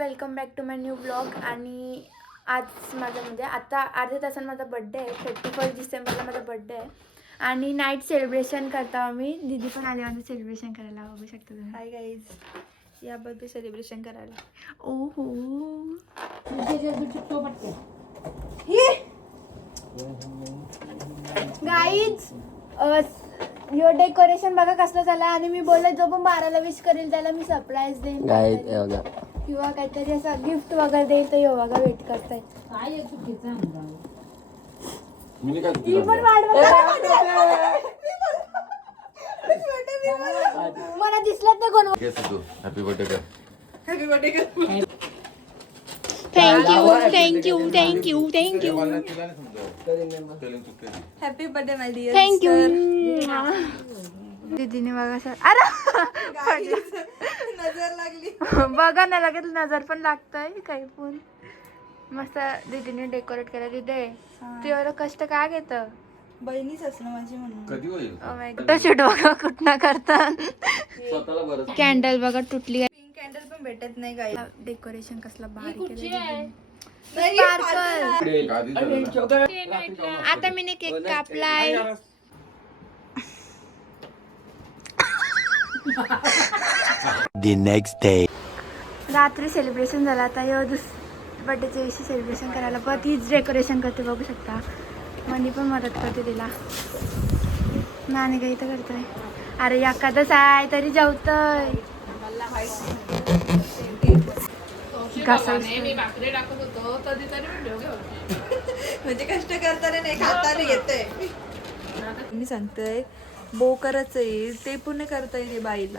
Welcome back to my new blog. आणि आज माझा म्हणजे आता अर्ध्या तासांत माझा बड्डे आहे. 31 डिसेंबरला माझा बड्डे आहे आणि नाईट सेलिब्रेशन करता आम्ही. दीदी पण आली माझं सेलिब्रेशन करायला, बघू शकता तुम्ही. हाय गाईज, या बर्थडे सेलिब्रेशन करायला. ओ हो गाईज, यो डेकोरेशन बघा कसलं झालं. आणि मी बोलले जो पण 12ला विश करेल त्याला मी सरप्राईज देईन किंवा काहीतरी असं गिफ्ट वगैरे देईल. तर यो बघा वेट करताय. मला दिसलं तर कोण. हॅपी बर्थडे कर. हॅपी बर्थडे कर. Thank you happy birthday my dear. Thank you दीदीने बघा सर. अरे नजर लागली. बघा ना, लगेच नजर पण लागतंय काही पण. मस्त दीदीने डेकोरेट केलं. दीदी तुला कष्ट काय घेत. बहिणीच असणं माझी म्हणून. कधी होईल फोटोशूट बघा कुठं करतात. कॅन्डल बघा तुटली. पिंक कॅन्डल पण भेटत नाही काही. डेकोरेशन कसला भारी केलं. आता मी केक कापलाय. The next day. रात्री सेलिब्रेशन झालं. आता यो बर्थडेच्या दिवशी सेलिब्रेशन करायला पण तीच डेकोरेशन करते, बघू शकता. मनी पण मदत करते तिला. नानी काही तर करतोय. अरे एखादंच आहे तरी जेवतोय. म्हणजे कष्ट करताना नाही, खाताना येते. मी सांगतोय बो करच येईल ते पुणे करता येईल बाईला.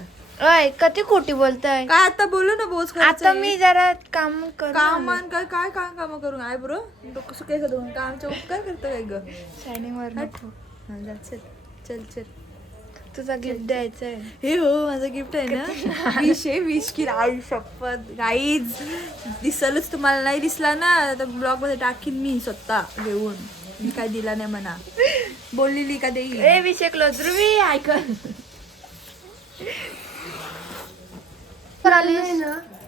अय कधी खोटी बोलताय. काय आता बोलू ना बोस. आता मी जरा काम काय काम करू. काय ब्रो कसं काय करू. कामचे उपकार करतो काय ग. शायनिंग वर नको. चल चल तुझा गिफ्ट द्यायचा आहे. हे हो माझं गिफ्ट आहे ना. विश की आई शपथ. गाईज दिसलच तुम्हाला नाही दिसला ना तर ब्लॉग मध्ये टाकीन मी स्वतः घेऊन. मी काय दिला नाही म्हणा. बोललेली का देईल. ए विषय क्लोज ध्रुवी ऐक.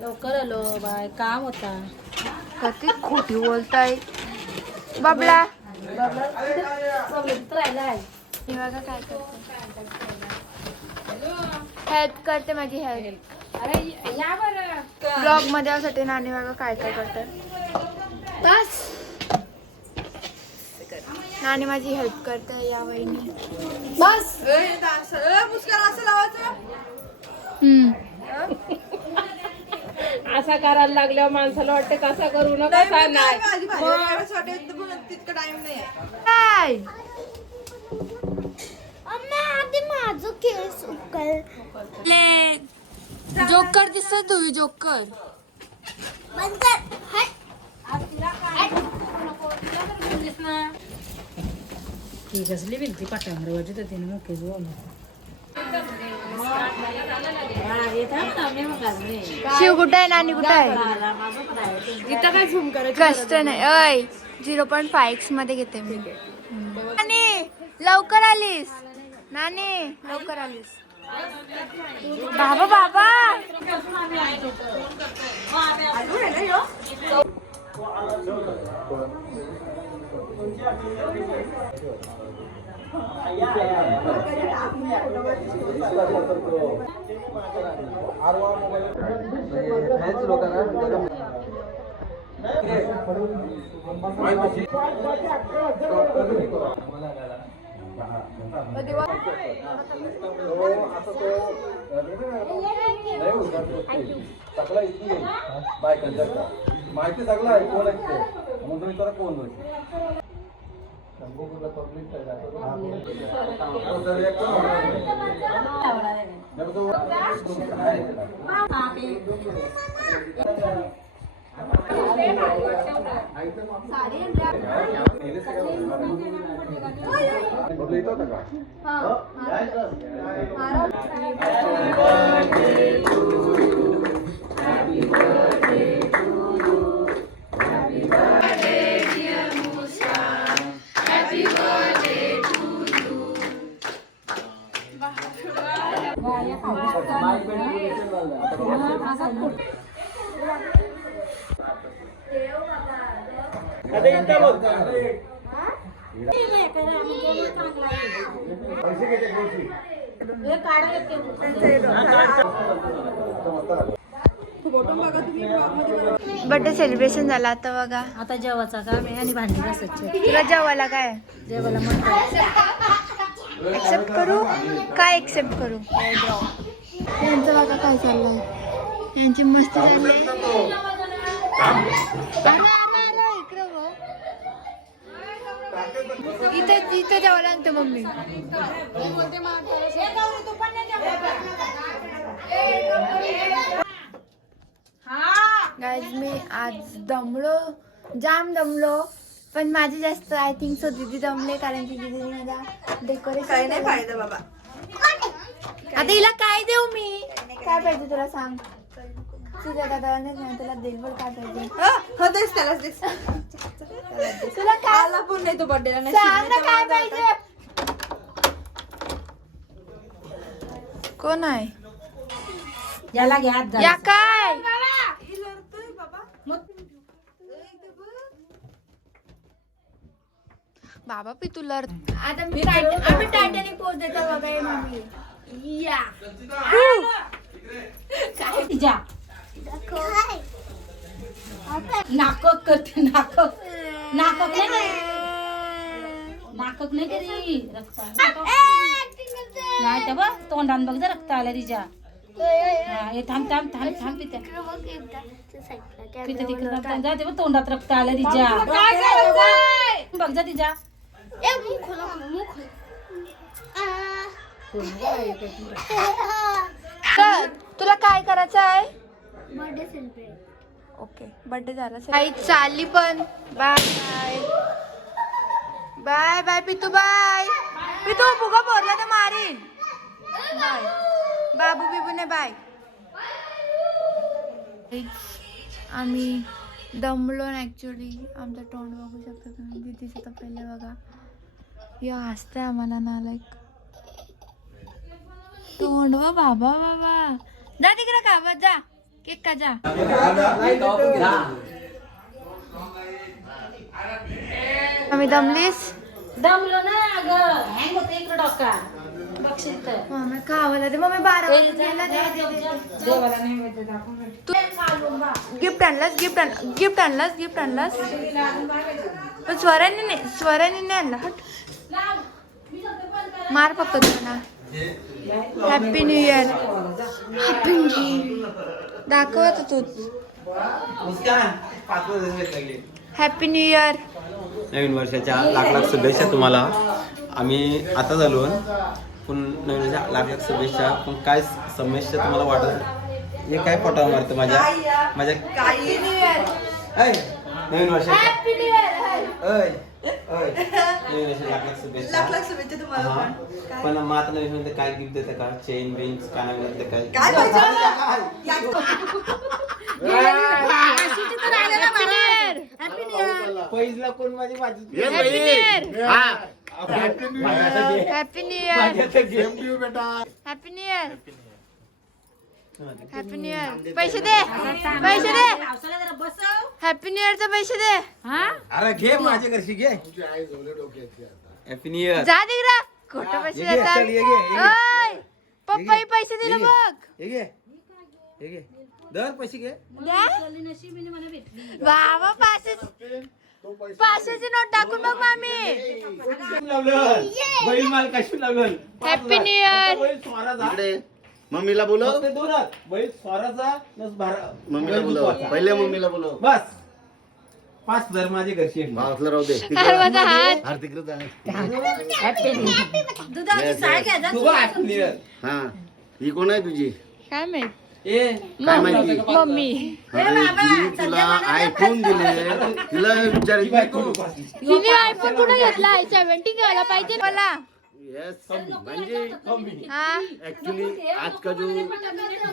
लवकर आलो बाय, काम होता. कधी खोटी बोलताय बाबला. बघा काय करते. हेल्प करते माझी हेल्प. ब्लॉग मध्ये यासाठी नानी बघा काय करते. बस नानी माझी हेल्प करते. या वहिनी बस. असा करायला लागल्यावर माणसाला वाटतं कसा करू नका नाही. तितकं टाइम नाही. माझं केस जोकर दिसत तुझी जोकर. ती कसली बिलती पाठावर वाजत होती ना. मुके शिव कुठे आहे. नानी कुठे आहे. इथं काय झूम करायचं कष्ट नाही. अय 0.5x मध्ये घेते मी. नानी लवकर आलीस. नानी लवकर आलीस. बाबा माहिती सगळं आहे. कोण आहे म्हणून तर कोण बर्थडे सेलिब्रेशन झाला आता बघा. आता जेवायचा काम आहे आणि भांडी घासायची. तुला जेवायला काय जेवायला म्हणतात एक्सेप्ट करू काय एक्सेप्ट करू. यांचं बघा काय चाललंय. यांची मस्ती चालली. इथं इथं जेवायला लागतं मम्मी. गाईज मी आज दमलो जाम दमलो पण माझी जास्त आय थिंक सो दीदी दमले कारण की दीदीने माझा डेकोरेशन काय नाही फायदा बाबा. आता हिला काय देऊ मी काय पाहिजे तुला सांग. तुझ्या दादाला नाही तुला देलभर काय पाहिजे त्यालाच देस. तुला काय आला पण नाही तो बर्थडेला सांग ना काय पाहिजे. कोण आहे याला घ्या हात घाल. या काय बाबा पितुला आता आम्ही टायटॅनिक पोज देतो बघा हे मम्मी. या काय तिच्या नाकक करते नाकक नाकक नाही करी. नाकक नाही करी रक्त नाही तर बघ तोंडान बघ जर रक्त आलं तिच्या. हे थांब थांब थांब थांब तिथे तिथे तिकडे जाते बघ तोंडात रक्त आलं तिच्या. बघ जा तिच्या. तुला काय करायचं आहे बर्थडे सेलिब्रेट. ओके बर्थडे झाला आई चालली पण. Bye bye bye bye Pitu bye. Pitu फुगा फोडला तर मारीन. बाय बाबू बिबूने बाय. आम्ही दमलो ना ऍक्च्युली. आमचं तोंड बघू शकता तुम्ही. दीदीचं तर पहिले बघा या हसते आम्हाला ना लाईक तोंड व बाबा बाबा. जा तिकडे का जा केक का जा. आम्ही दमलीस दमलो ना अगं हँग होते इकडे डोका बघशील तर. मम्मी खावायला दे मम्मी 12 वाजता जेवायला नाही माहिती दाखवून. तू गिफ्ट आणलास गिफ्ट आणलास पण स्वराने नाही आणला. हट मार फक्त तुला ना. Happy new year. Happy new year दाखवत तू. Happy new year. नवीन वर्षाच्या लाख लाख शुभेच्छा तुम्हाला. आम्ही आता झालो पण नवीन वर्षाच्या लाख लाख शुभेच्छा. पण काय समस्या तुम्हाला वाटत हे काय पोटावर मारतं माझ्या नवीन वर्षाच्या नवीन वर्षाच्या लाख लाख शुभेच्छा तुम्हाला. पण मग आता नवीन मध्ये काय गिफ्ट देतं का. चेन बेन कानामध्ये काय पैजला कोण माझी माझी happy new year. Happy new year. Happy new year. Happy new year. पैसे दे हॅपी न्यू इयरचे पैसे दे. अरे घे माझ्या घरशी घे. Happy new year. जा तिकडे खोटं पैसे देतात. पप्पाही पैसे दिले बघ. हे घे दर पैसे घे. बाबा पाचशेची नोट टाकून बघ मामी. बैल माल कशी लावलं. Happy new year. मम्मीला बोलव. बैल स्वराचा मम्मीला बोलव. पहिले मम्मीला बोलव. बस 5,000 माझे घरची. भावातलं राहू दे. माझा हात हार तिकडे जा. दुधाची साय घ्या जा. तू हॅपी न्यू इयर. हा ही कोण आहे तुझी. काय माहित. काय माहिती. मम्मी अरे तिने तुला आयफोन दिले. तिला विचारायचं तिने आयफोन कुठे घेतला 17 घ्यायला पाहिजे मला. यस म्हणजे हाँ एक्चुअली आज का जो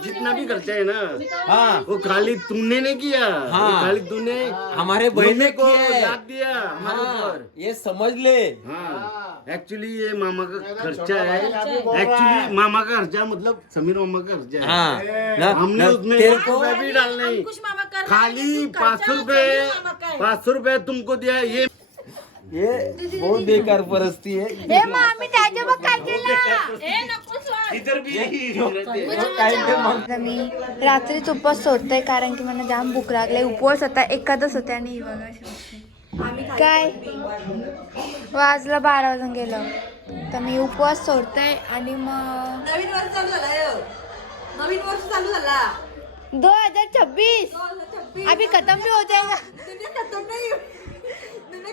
जितना भी खर्चा है ना हाँ वो खाली तुमने नहीं किया, हाँ। ये खाली तूने हमारे बहन ने को किया है। लाद दिया हमारे हाँ, ऊपर। ये समझ ले। हाँ एक्चुअली ये मामा का खर्चा है, एक्चुअली मामा का खर्चा मतलब समीर मामा का खर्चा है। हाँ ना, हमने ना, उसमें तेरे 1 को रुपया भी डालना नहीं, कुछ मामा कर खाली 500 रुपए 500 रुपए तुमको दिया। ये बहुत बेकार परिस्थिती आहे. ए मामी त्याच्या बघ काय केलं. इधर भी यही रहते हैं। काय ते मग आता मी रात्रीच उपवास सोडते कारण की मला जाम भूक लागले. उपवास होता एकादश होते आणि ही बघा शेवटी. काय वाजला 12 वाजून गेलं तर मी उपवास सोडते आणि मग नवीन वर्ष चालू झाला. नवीन वर्ष चालू झाला 2026 अभी खत्म भी हो जाएगा. खत्म नाही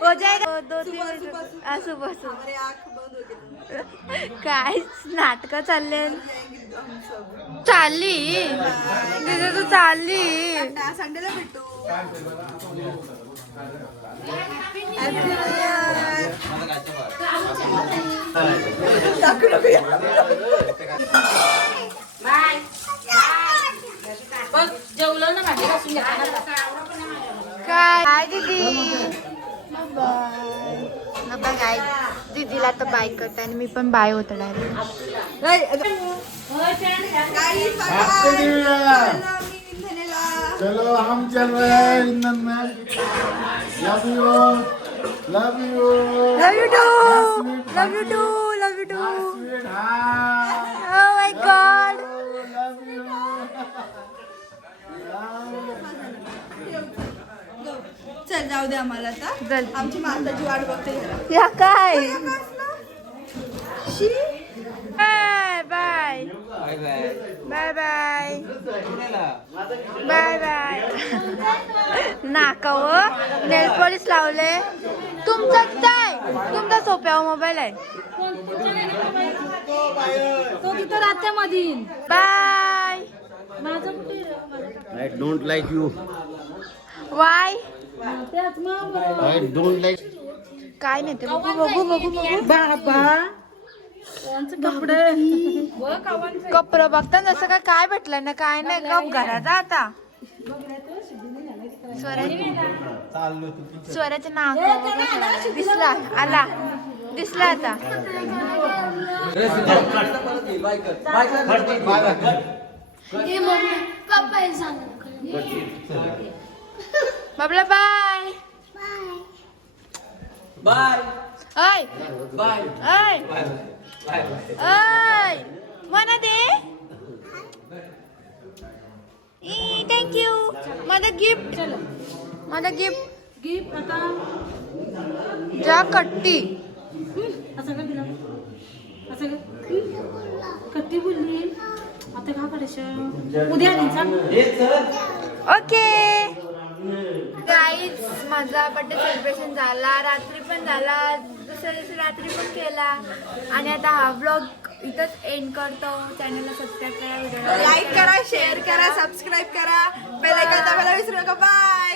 हो जाएगा 2-3 सुबह हमारे आँख बंद हो गई. काय नाटक चालले चालली तिथे तू चालली. संडेला भेटू. बघ जेवलं ना भांडी घासून घ्या. काय हाय दीदी बाय. नका काय दीदीला तर बाय करते आणि मी पण बाय होतो डायरेक्ट. चलो हम चल रहे हैं ईंधन में. Love you love you love you too love you too love you too. Oh my god. Love you. चल जाऊ दे आम्हाला आता. चल. आमची माणसाची वाट बघते जरा. या काय bye bye bye bye. Bye bye पुण्याला. Bye bye. नाकावर नेल पॉलिश लावले. तुमचाच काय तुमचा सोप्यावर मोबाईल आहे. तो तिथं राहते मधीन. बाय. माझं कुठे I don't like you. Y त्याच मग I don't like. काय नाही ते बघू बघू बघू बघू. बाबा कपडे कपडे बघता जसं काय काय भेटलं ना काय नाही गप घरात आता. स्वराचे नाक बघा. दिसला आला दिसला आता. बाबला बाय बाय ऐ बाय ऐ ऐ म्हणा दे. थँक्यू. माझं गिफ्ट गिफ्ट आता जा कट्टी. असं का दिलं असं का कट्टी बोलली आता का करायचं उद्या आली सांग. ओके गाईज माझा बर्थडे सेलिब्रेशन झाला. रात्री पण झाला दुसऱ्या दिवशी रात्री पण केला आणि आता हा व्लॉग इथंच एंड करतो. चॅनलला सबस्क्राईब करा, व्हिडिओला लाईक करा, शेअर करा, सबस्क्राईब करा, बेल आयकॉन दाबायला विसरू नका. बाय.